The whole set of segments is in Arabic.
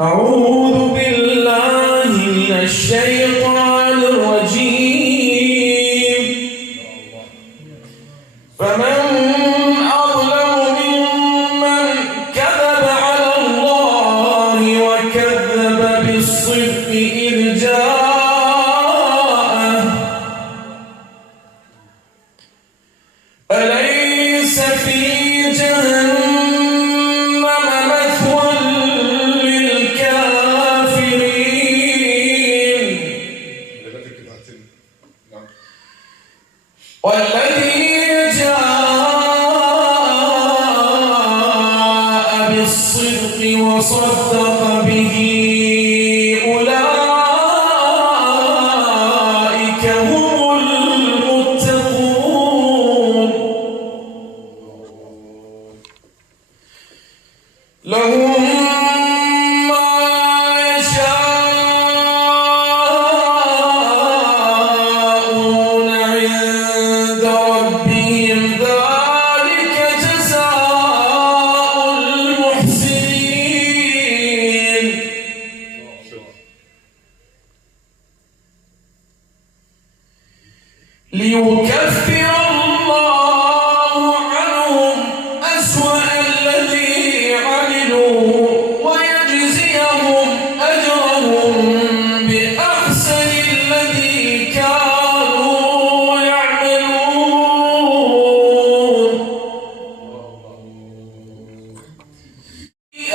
أعوذ بالله من الشيطان الرجيم فمن أظلم ممن كذب على الله وكذب بالصدق إذ جاءه أليس في جهنم مثوى للكافرين والذي جاء بالصدق وصدق به أولئك هم المتقون لهم ما يشاءون عند ربهم ذلك جزاء المحسنين ليكفر الله عنهم أسوأ الذي عملوا ويجزيهم أجرهم بأحسن الذي كانوا يعملون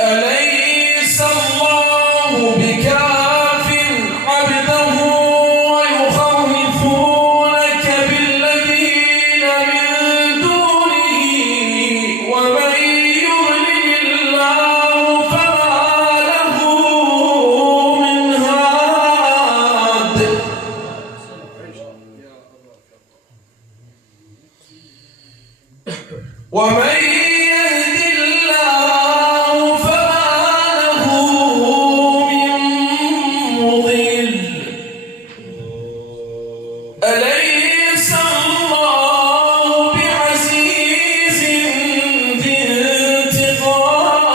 أليس الله بكاف عبده ويخوفونك بالذين من دونه ومن يضلل الله فما له من هاد ومن يهد الله فما له من مضل أليس الله بعزيز ذي انتقام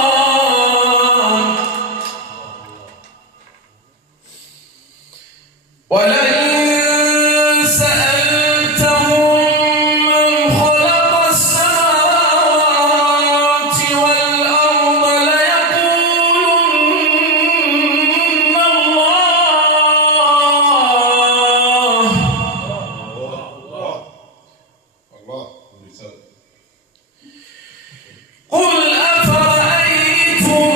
ولئن سألتهم من خلق السماوات والأرض ليقولن الله قل أفرأيتم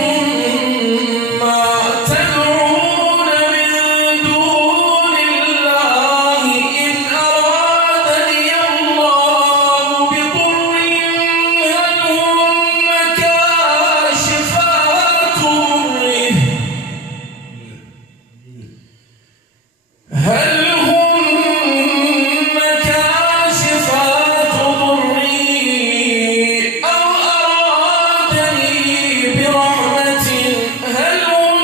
ما تدعون من دون الله إن أرادني الله بضر هل هن كاشفات ضره أو أرادني برحمة هل هن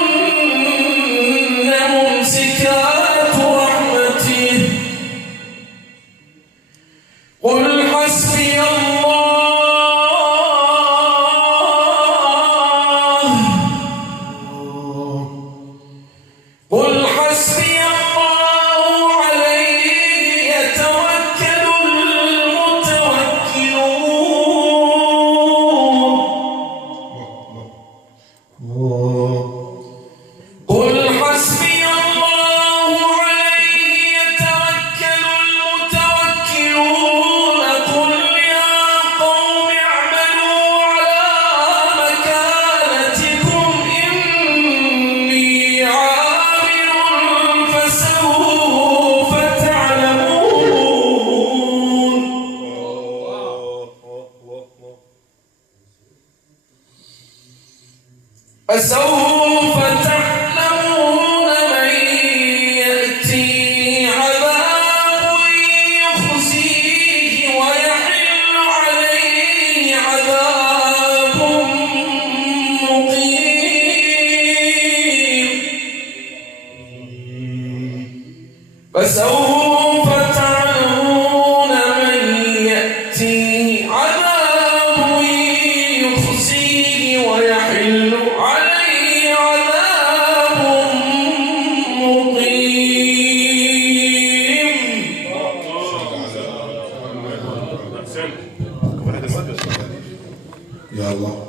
ممسكات رحمته قل حسبي الله قل حسبي الله عليه يتوكل المتوكلون قل حسبي الله عليه يتوكل المتوكلون قل يا قوم اعملوا على مكانتكم إني عامل فسوف تعلمون من يأتي عذاب يخزيه ويحل عليه عذاب مقيم فسوف تعلمون من يأتي عذاب يخزيه ويحل عليه يا الله